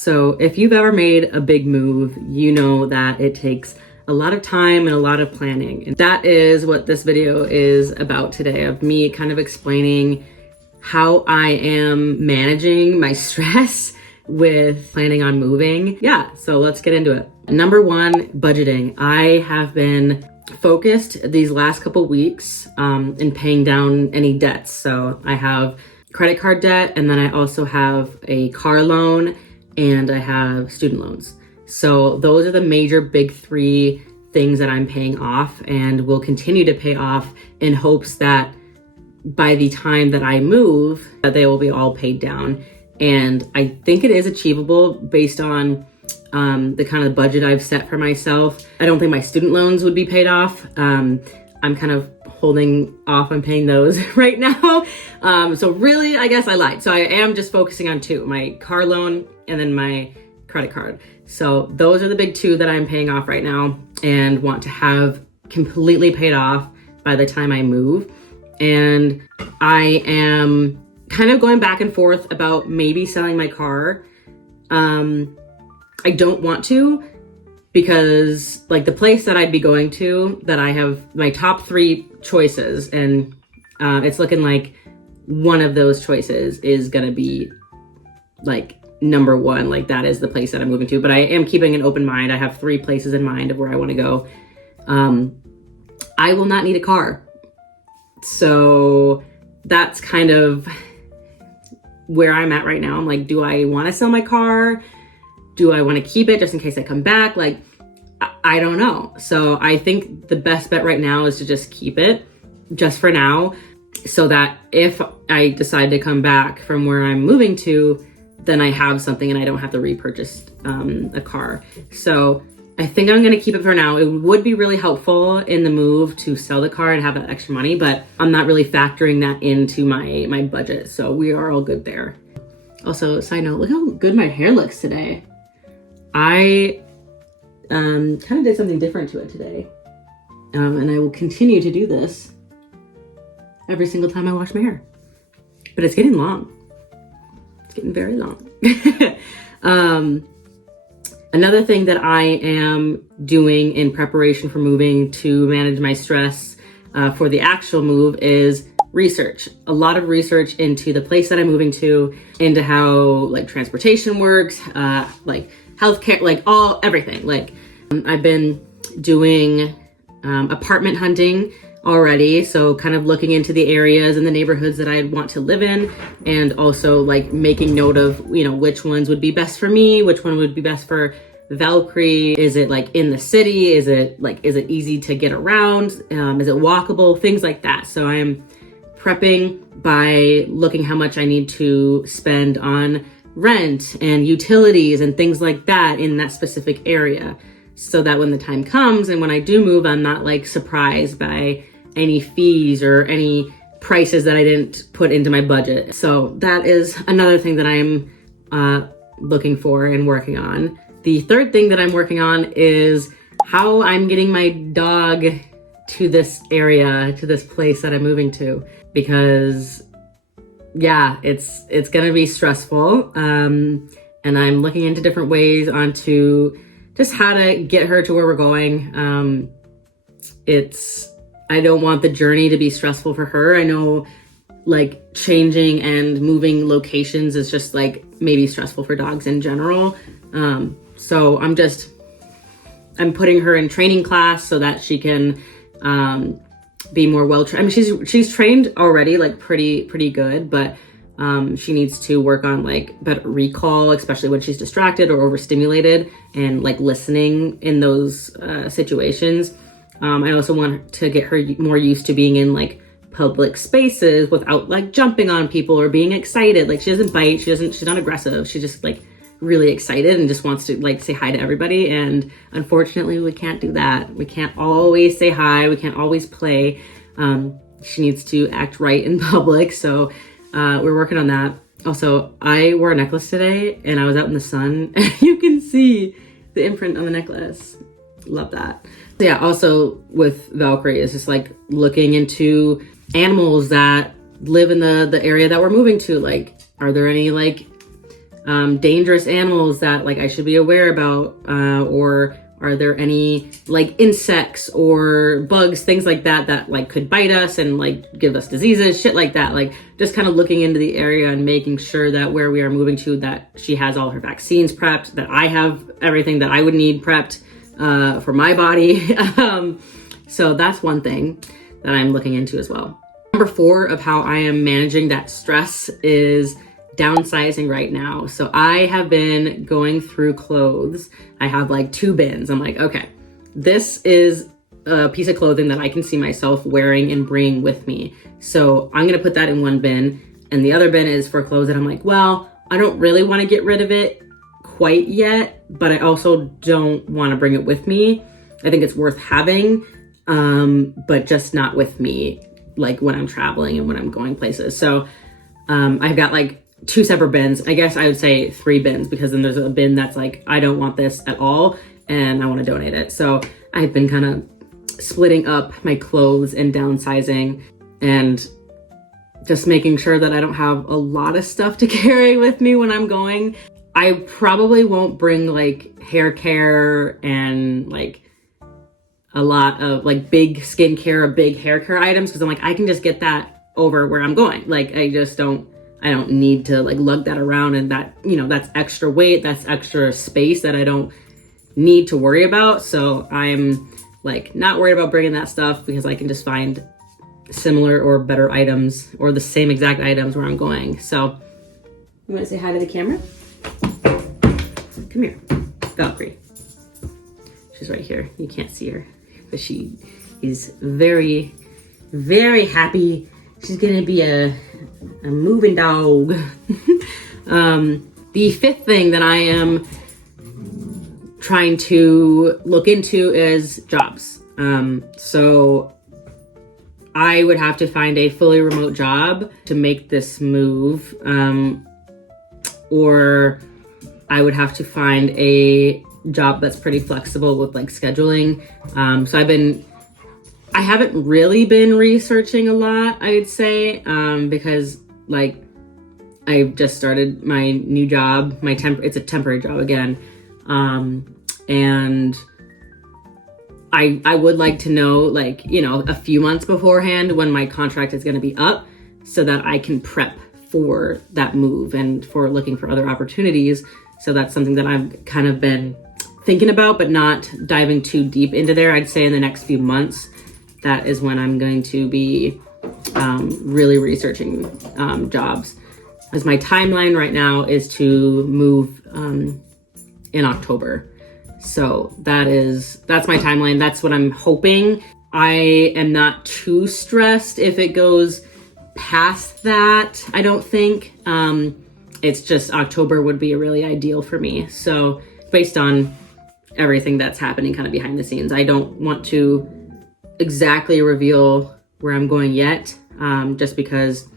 So if you've ever made a big move, you know that it takes a lot of time and a lot of planning. And that is what this video is about today, of me kind of explaining how I am managing my stress with planning on moving. Yeah, so let's get into it. Number one, budgeting. I have been focused these last couple weeks in paying down any debts. So I have credit card debt, and then I also have a car loan, and I have student loans. So those are the major big three things that I'm paying off and will continue to pay off in hopes that by the time that I move, that they will be all paid down. And I think it is achievable based on the kind of budget I've set for myself. I don't think my student loans would be paid off. I'm kind of holding off on paying those right now. So really, I guess I lied. So I am just focusing on two, my car loan and then my credit card. So those are the big two that I'm paying off right now and want to have completely paid off by the time I move. And I am kind of going back and forth about maybe selling my car. I don't want to, because like the place that I'd be going to, that I have my top three choices, and it's looking like one of those choices is gonna be like number one, like that is the place that I'm moving to. But I am keeping an open mind. I have three places in mind of where I want to go. I will not need a car. So that's kind of where I'm at right now. I'm like, do I want to sell my car? Do I want to keep it just in case I come back? Like, I don't know. So I think the best bet right now is to just keep it just for now, so that if I decide to come back from where I'm moving to, then I have something and I don't have to repurchase a car. So I think I'm going to keep it for now. It would be really helpful in the move to sell the car and have that extra money, but I'm not really factoring that into my budget. So we are all good there. Also, side note, look how good my hair looks today. I kind of did something different to it today. And I will continue to do this every single time I wash my hair. But it's getting long. It's getting very long. Another thing that I am doing in preparation for moving to manage my stress for the actual move is research. A lot of research into the place that I'm moving to, into how like transportation works, like healthcare, like everything. Like I've been doing apartment hunting already, so kind of looking into the areas and the neighborhoods that I want to live in, and also like making note of, you know, which ones would be best for me, which one would be best for Valkyrie. Is it like in the city? Is it easy to get around? Is it walkable? Things like that. So I'm prepping by looking how much I need to spend on rent and utilities and things like that in that specific area, so that when the time comes and when I do move, I'm not like surprised by any fees or any prices that I didn't put into my budget. So that is another thing that I'm looking for and working on. The third thing that I'm working on is how I'm getting my dog to this area, to this place that I'm moving to, because yeah, it's gonna be stressful. And I'm looking into different ways onto just how to get her to where we're going. I don't want the journey to be stressful for her. I know like changing and moving locations is just like maybe stressful for dogs in general. So I'm putting her in training class so that she can be more well trained. I mean, she's trained already, like pretty good, but she needs to work on like better recall, especially when she's distracted or overstimulated, and like listening in those situations. I also want to get her more used to being in like public spaces without like jumping on people or being excited. Like she doesn't bite, she's not aggressive. She's just like really excited and just wants to like say hi to everybody. And unfortunately we can't do that. We can't always say hi. We can't always play. She needs to act right in public. So we're working on that. Also, I wore a necklace today and I was out in the sun and you can see the imprint on the necklace. Love that. So yeah, also with Valkyrie is just like looking into animals that live in the area that we're moving to. Like, are there any like dangerous animals that like I should be aware about, or are there any like insects or bugs, things like that that like could bite us and like give us diseases, shit like that. Like just kind of looking into the area and making sure that where we are moving to, that she has all her vaccines prepped, that I have everything that I would need prepped for my body. So that's one thing that I'm looking into as well. Number 4 of how I am managing that stress is downsizing right now. So I have been going through clothes. I have like 2 bins. I'm like, okay, this is a piece of clothing that I can see myself wearing and bringing with me. So I'm going to put that in one bin. And the other bin is for clothes that I'm like, well, I don't really want to get rid of it quite yet, but I also don't want to bring it with me. I think it's worth having, but just not with me, like when I'm traveling and when I'm going places. So I've got like 2 separate bins. I guess I would say 3 bins, because then there's a bin that's like, I don't want this at all and I want to donate it. So I've been kind of splitting up my clothes and downsizing and just making sure that I don't have a lot of stuff to carry with me when I'm going. I probably won't bring like hair care and like a lot of like big skincare or big hair care items, because I'm like, I can just get that over where I'm going. Like I don't need to like lug that around, and that, you know, that's extra weight, that's extra space that I don't need to worry about. So I'm like not worried about bringing that stuff, because I can just find similar or better items or the same exact items where I'm going. So you want to say hi to the camera? Come here, Valkyrie. She's right here. You can't see her, but she is very, very happy. She's gonna be a moving dog. The 5th thing that I am trying to look into is jobs. So I would have to find a fully remote job to make this move, or I would have to find a job that's pretty flexible with like scheduling. So I haven't really been researching a lot, I'd say, because like I've just started my new job, it's a temporary job again. And I would like to know, like, you know, a few months beforehand when my contract is going to be up, so that I can prep for that move and for looking for other opportunities. So that's something that I've kind of been thinking about, but not diving too deep into there. I'd say in the next few months, that is when I'm going to be really researching jobs. As my timeline right now is to move in October. So that's my timeline. That's what I'm hoping. I am not too stressed if it goes past that, I don't think. It's just October would be really ideal for me. So based on everything that's happening kind of behind the scenes, I don't want to exactly reveal where I'm going yet, just because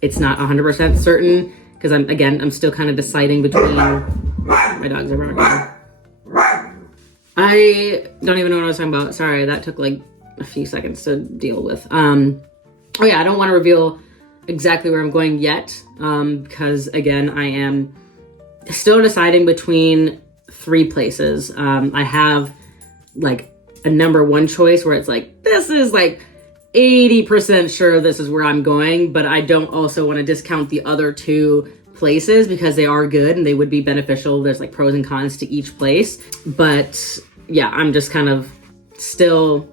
it's not 100% certain, because I'm still kind of deciding between, my dogs are barking. I don't even know what I was talking about. Sorry, that took like a few seconds to deal with. Oh yeah, I don't want to reveal exactly where I'm going yet, because again, I am still deciding between 3 places. I have like a number 1 choice where it's like, this is like 80% sure this is where I'm going, but I don't also want to discount the other 2 places because they are good and they would be beneficial. There's like pros and cons to each place. But yeah, I'm just kind of still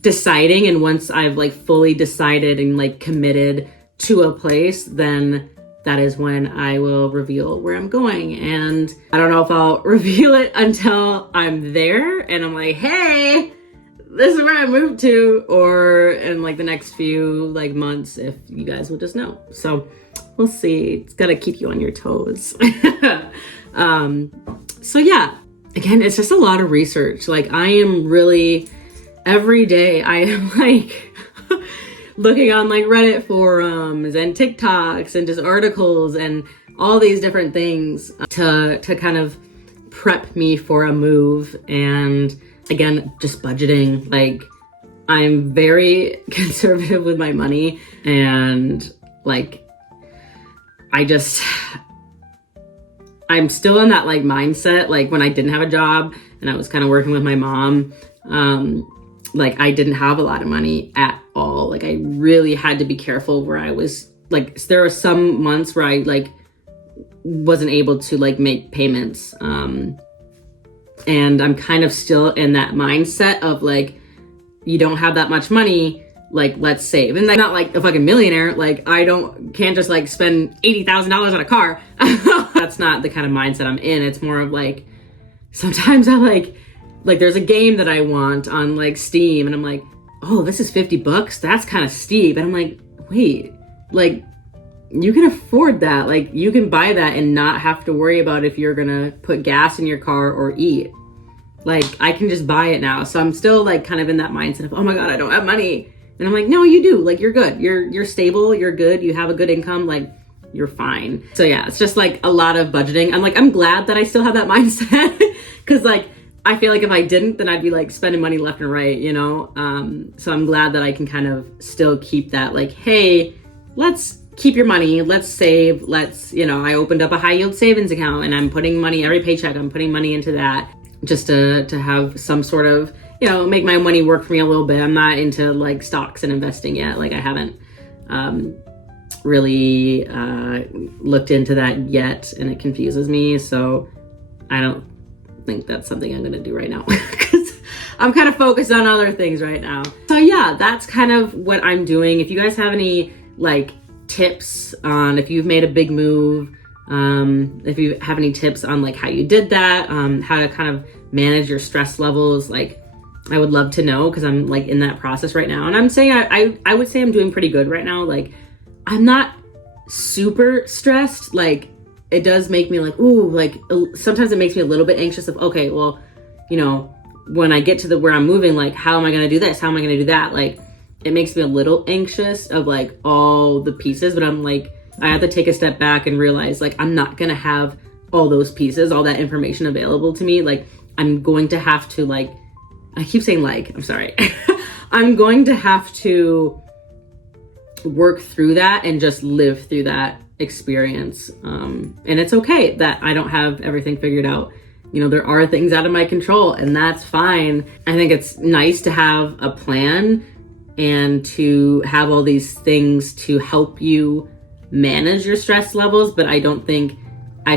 deciding. And once I've like fully decided and like committed to a place, then that is when I will reveal where I'm going. And I don't know if I'll reveal it until I'm there and I'm like, hey, this is where I moved to, or in like the next few like months, if you guys will just know. So we'll see. It's gotta keep you on your toes. So yeah, again, it's just a lot of research. Like I am really, every day I am like looking on like Reddit forums and TikToks and just articles and all these different things to kind of prep me for a move. And again, just budgeting. Like I'm very conservative with my money, and like I'm still in that like mindset, like when I didn't have a job and I was kind of working with my mom, like I didn't have a lot of money at all. Like I really had to be careful where I was like, there were some months where I like wasn't able to like make payments. And I'm kind of still in that mindset of like, you don't have that much money, like let's save. And I'm not like a fucking millionaire. Like can't just like spend $80,000 on a car. That's not the kind of mindset I'm in. It's more of like, sometimes I like there's a game that I want on like Steam and I'm like, oh, this is $50. That's kind of steep. And I'm like, wait, like you can afford that. Like you can buy that and not have to worry about if you're gonna put gas in your car or eat. Like I can just buy it now. So I'm still like kind of in that mindset of, oh my God, I don't have money. And I'm like, no, you do. Like you're good. You're stable. You're good. You have a good income. Like you're fine. So yeah, it's just like a lot of budgeting. I'm glad that I still have that mindset because like I feel like if I didn't, then I'd be like spending money left and right, you know? So I'm glad that I can kind of still keep that like, hey, let's keep your money. Let's save. Let's, you know, I opened up a high yield savings account and I'm putting money every paycheck. I'm putting money into that just to have some sort of, you know, make my money work for me a little bit. I'm not into like stocks and investing yet. Like I haven't really looked into that yet and it confuses me. So I don't think that's something I'm gonna do right now because I'm kind of focused on other things right now. So yeah, that's kind of what I'm doing. If you guys have any like tips on if you've made a big move, if you have any tips on like how you did that, how to kind of manage your stress levels, like I would love to know because I'm like in that process right now. And I'm saying I would say I'm doing pretty good right now. Like I'm not super stressed. Like it does make me like, ooh, like sometimes it makes me a little bit anxious of, okay, well, you know, when I get to where I'm moving, like, how am I going to do this? How am I going to do that? Like, it makes me a little anxious of like all the pieces, but I'm like, I have to take a step back and realize like, I'm not going to have all those pieces, all that information available to me. Like, I'm going to have to like, I keep saying like, I'm sorry. I'm going to have to work through that and just live through that experience. And it's okay that I don't have everything figured out. You know, there are things out of my control and that's fine. I think it's nice to have a plan and to have all these things to help you manage your stress levels. But I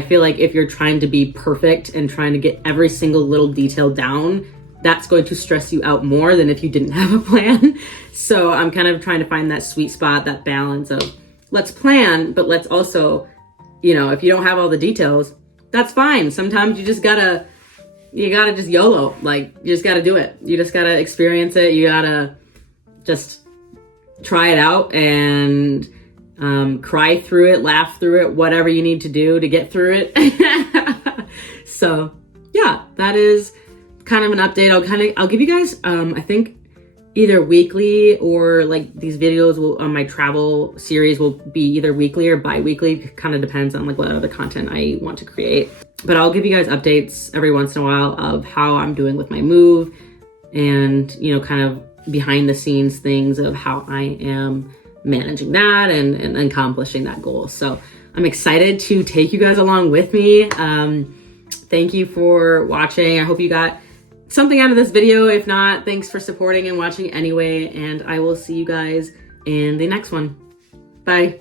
feel like if you're trying to be perfect and trying to get every single little detail down, that's going to stress you out more than if you didn't have a plan. So I'm kind of trying to find that sweet spot, that balance of let's plan, but let's also, you know, if you don't have all the details, that's fine. Sometimes you gotta just YOLO. Like you just gotta do it. You just gotta experience it. You gotta just try it out and cry through it, laugh through it, whatever you need to do to get through it. So yeah, that is kind of an update. I'll give you guys, I think either weekly or like these videos on my travel series will be either weekly or bi-weekly. It kind of depends on like what other content I want to create. But I'll give you guys updates every once in a while of how I'm doing with my move and, you know, kind of behind the scenes things of how I am managing that and accomplishing that goal. So I'm excited to take you guys along with me. Thank you for watching. I hope you got something out of this video. If not, thanks for supporting and watching anyway. And I will see you guys in the next one. Bye.